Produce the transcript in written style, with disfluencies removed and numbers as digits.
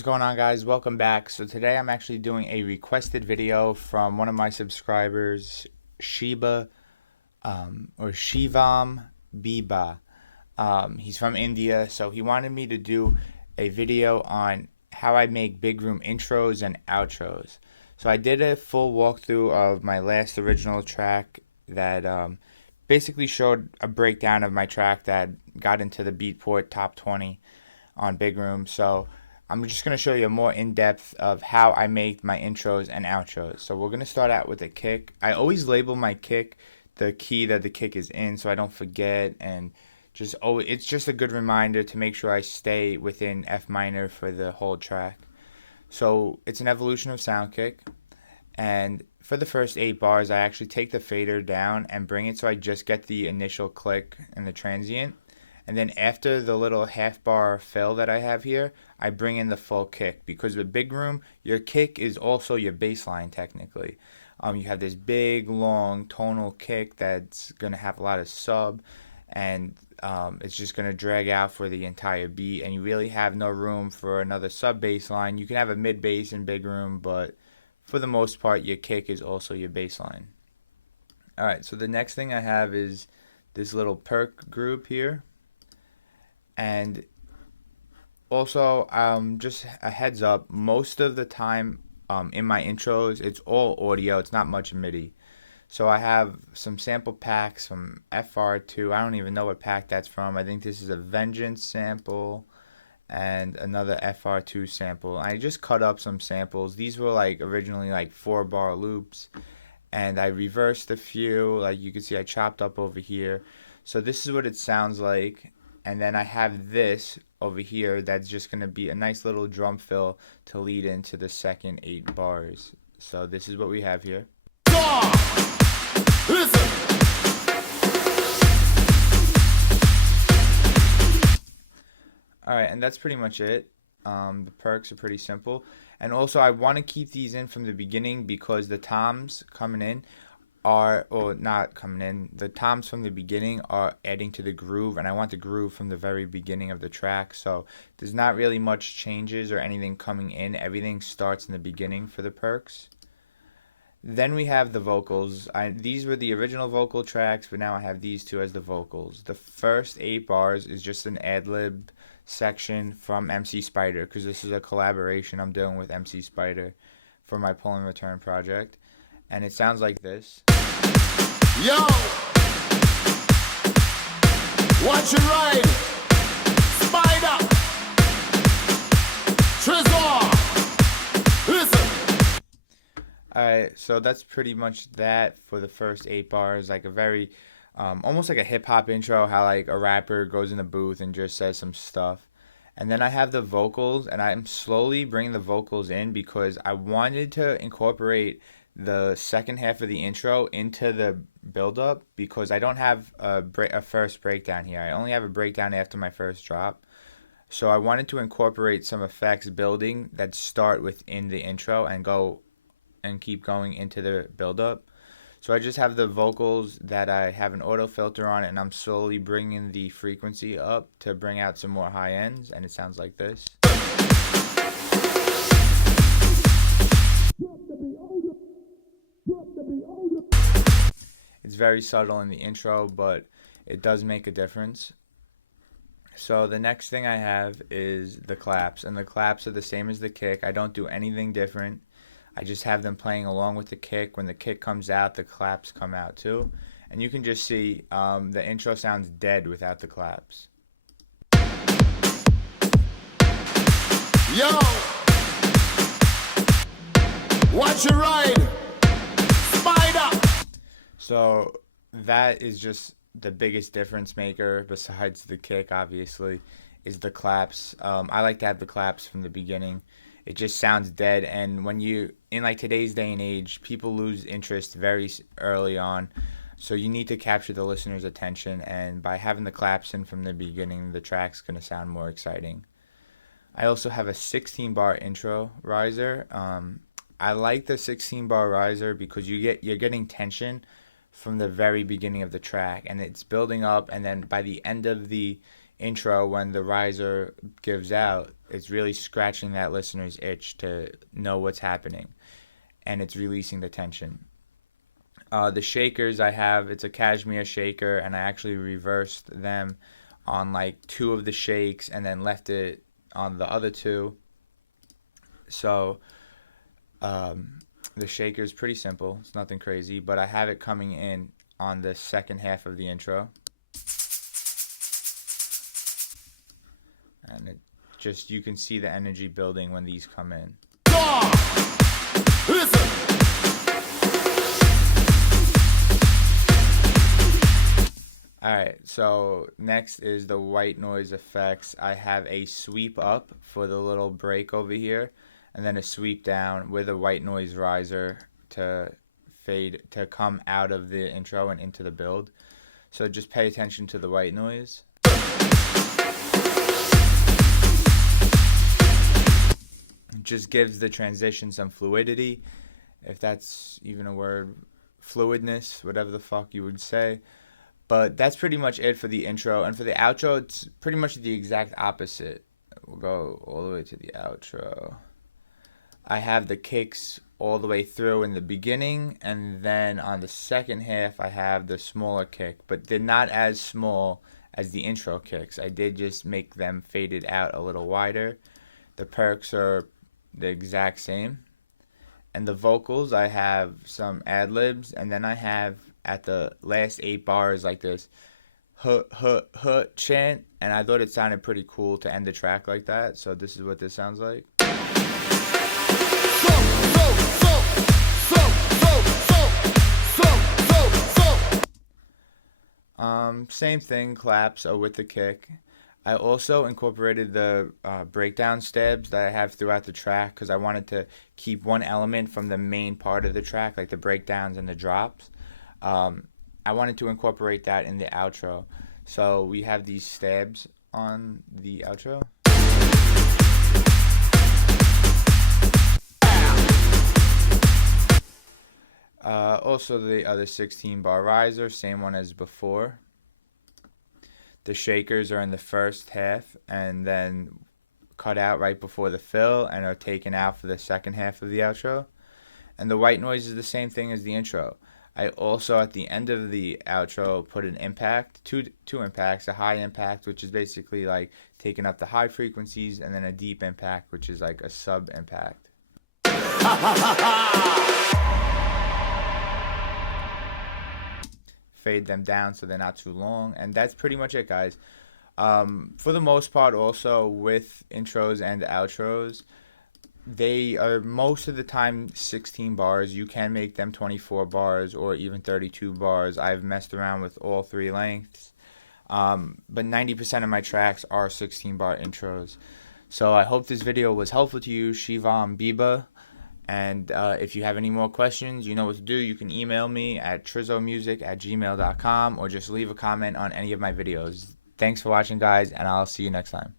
What's going on, guys? Welcome back. So today I'm actually doing a requested video from one of my subscribers, Shiba, or Shivam Biba. He's from India, so he wanted me to do a video on how I make big room intros and outros. So I did a full walkthrough of my last original track that basically showed a breakdown of my track that got into the Beatport Top 20 on Big Room. So I'm just going to show you a more in-depth of how I make my intros and outros. So we're going to start out with a kick. I always label my kick the key that the kick is in so I don't forget, and it's just a good reminder to make sure I stay within F minor for the whole track. So it's an evolution of sound kick, and for the first 8 bars I actually take the fader down and bring it so I just get the initial click and the transient. And then after the little half bar fill that I have here, I bring in the full kick, because with big room, your kick is also your bass line technically. You have this big, long tonal kick that's going to have a lot of sub, and it's just going to drag out for the entire beat, and you really have no room for another sub bass line. You can have a mid bass in big room, but for the most part, your kick is also your bass line. Alright, so the next thing I have is this little perk group here. And also, just a heads up, most of the time in my intros, it's all audio. It's not much MIDI. So I have some sample packs from FR2. I don't even know what pack that's from. I think this is a Vengeance sample and another FR2 sample. I just cut up some samples. These were like originally like 4-bar loops, and I reversed a few. Like you can see, I chopped up over here. So this is what it sounds like. And then I have this over here that's just going to be a nice little drum fill to lead into the second 8 bars. So this is what we have here. Alright, and that's pretty much it. The perks are pretty simple. And also I want to keep these in from the beginning because the toms coming in not coming in, the toms from the beginning are adding to the groove, and I want the groove from the very beginning of the track. So there's not really much changes or anything coming in. Everything starts in the beginning for the perks. Then we have the vocals. These were the original vocal tracks, but now I have these two as the vocals. The first 8 bars is just an ad-lib section from MC Spider, because this is a collaboration I'm doing with MC Spider for my Pull and Return project. And it sounds like this. Yo! Watch it ride! Spider! Trezor! Listen! Alright, so that's pretty much that for the first 8 bars. Like a very, almost like a hip-hop intro, how like a rapper goes in the booth and just says some stuff. And then I have the vocals, and I'm slowly bringing the vocals in because I wanted to incorporate the second half of the intro into the build-up, because I don't have a first breakdown here. I only have a breakdown after my first drop. So I wanted to incorporate some effects building that start within the intro and go and keep going into the build-up. So I just have the vocals that I have an auto filter on, and I'm slowly bringing the frequency up to bring out some more high ends, and it sounds like this. It's very subtle in the intro, but it does make a difference. So the next thing I have is the claps, and the claps are the same as the kick. I don't do anything different. I just have them playing along with the kick. When the kick comes out, the claps come out too. And you can just see the intro sounds dead without the claps. Yo! Watch it ride! Spider! So that is just the biggest difference maker, besides the kick obviously, is the claps. I like to have the claps from the beginning. It just sounds dead, and when you, in like today's day and age, people lose interest very early on. So you need to capture the listener's attention, and by having the claps in from the beginning, the track's going to sound more exciting. I also have a 16-bar intro riser. I like the 16-bar riser because you're getting tension from the very beginning of the track, and it's building up, and then by the end of the intro, when the riser gives out, it's really scratching that listener's itch to know what's happening, and it's releasing the tension. The shakers I have, it's a cashmere shaker, and I actually reversed them on like 2 of the shakes and then left it on the other 2. So the shaker is pretty simple. It's nothing crazy, but I have it coming in on the second half of the intro. And it just, you can see the energy building when these come in. Alright, so next is the white noise effects. I have a sweep up for the little break over here, and then a sweep down with a white noise riser to fade, to come out of the intro and into the build. So just pay attention to the white noise. It just gives the transition some fluidity, if that's even a word. Fluidness, whatever the fuck you would say. But that's pretty much it for the intro. And for the outro, it's pretty much the exact opposite. We'll go all the way to the outro. I have the kicks all the way through in the beginning, and then on the second half, I have the smaller kick. But they're not as small as the intro kicks. I did just make them faded out a little wider. The perks are the exact same. And the vocals, I have some ad-libs, and then I have at the last 8 bars like this chant, and I thought it sounded pretty cool to end the track like that, so this is what this sounds like. Same thing, claps are with the kick. I also incorporated the breakdown stabs that I have throughout the track because I wanted to keep one element from the main part of the track, like the breakdowns and the drops. I wanted to incorporate that in the outro. So we have these stabs on the outro. Also the other 16 bar riser, same one as before. The shakers are in the first half and then cut out right before the fill and are taken out for the second half of the outro. And the white noise is the same thing as the intro. I also, at the end of the outro, put an impact, two impacts, a high impact, which is basically like taking up the high frequencies, and then a deep impact, which is like a sub impact. Fade them down so they're not too long, and that's pretty much it, guys. For the most part, also with intros and outros, they are most of the time 16 bars. You can make them 24 bars or even 32 bars. I've messed around with all 3 lengths, but 90% of my tracks are 16 bar intros. So I hope this video was helpful to you, Shivam Biba. And if you have any more questions, you know what to do. You can email me at trizomusic@gmail.com or just leave a comment on any of my videos. Thanks for watching, guys, and I'll see you next time.